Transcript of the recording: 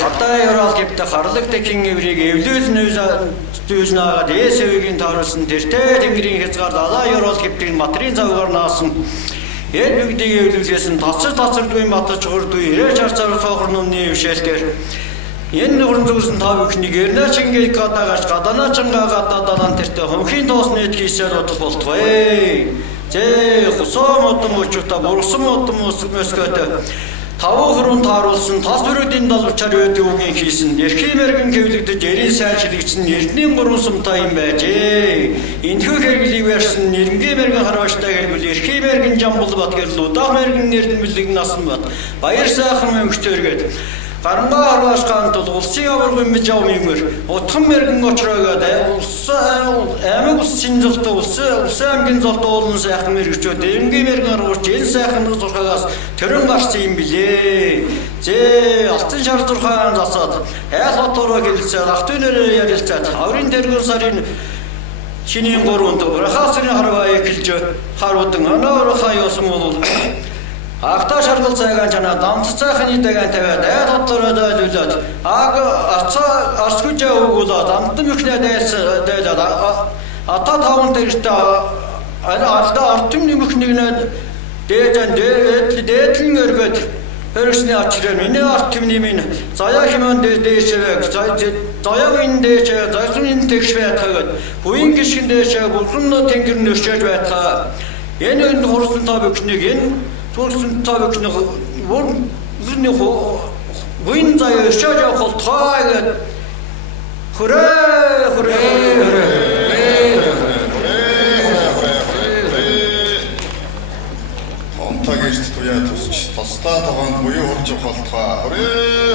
Хатай орал гэвтэ харлаг тэкин эврийг эвлүүзнөөс наагаад эсэвгийн таарсан тэртээ тэнгэрийн хязгаар далаа орал гэвтийн материйн завгаар наасан Эдбигдийг эвлүүлсэн тацардгүй матч хурдгүй ирээч арцаар соохорномны өвшээлтээр энэ нуран зүгсэн тав ихнийг эрнэч ингээд гадаагаш гаданаачингаа гадаадалан тэртээ хонхийн тоосны хийсээр бодох болтгоо. Зэ хусам одон очтой бурсан одон мөскөт таван хөрөн тааруулсан тас өрөөдийн далвчаар өдөг үгийн хийсэн эрхийн мэрэгэн хэвлэгдэж эрийн сайжрагчсан эрдний гурван сумтай юм байжээ. Энэхүү хэрэглийг барьсан нэрнгийн мэрэгэн харваштай хэлбэл эрхийн мэрэгэн Жамбул бат гэрлүү дах мэрэгэн нэрдэн бэлэг насан бат баяр сайхан өмгтөргээд Гарангаа харвашгаан тул улсын аваргын мэжав мимэр утхан мэрэгэн очроогоод амиг ус шинжилтэ улсын аймгийн золд уулан сайхан мэрэгчүүд энгийн мэрэгэн харварч энэ сайхан зурхагаас төрөн гарсан юм билээ. Зэ алтан шар зурхаан засаад айл хотороо хэлцээд ах түнээр ярилцаад аврын тэргүүн сарын шинийн 3-нд урахаасны харваа эхэлж харуудан анаар хаяасан бол Ахта шаргал цагаан чана дамц цайхны даган тавиад айл хотлороо дойлуулад арсгүйжээ өгүүлээд амтан мөхнээ дайлаад ата таван дээрт алда артын мөхнийг дээдлэн өргөд хөрөсний ачраа миний арт төмний минь заяа хэмээн дээшэвэг заяагийн дээшээ зайсны тэгш байтгаад буян гიშгэн дээшээ булган тэнгэр нөрчөөж байтгаа энэ хурсан тав өгчнийг энэ Турсан тавик нэг вин заяа шажаа холтойгээд хүрээ онтагч туяа тусч тастаа таван буюу хурж холтгоо хүрээ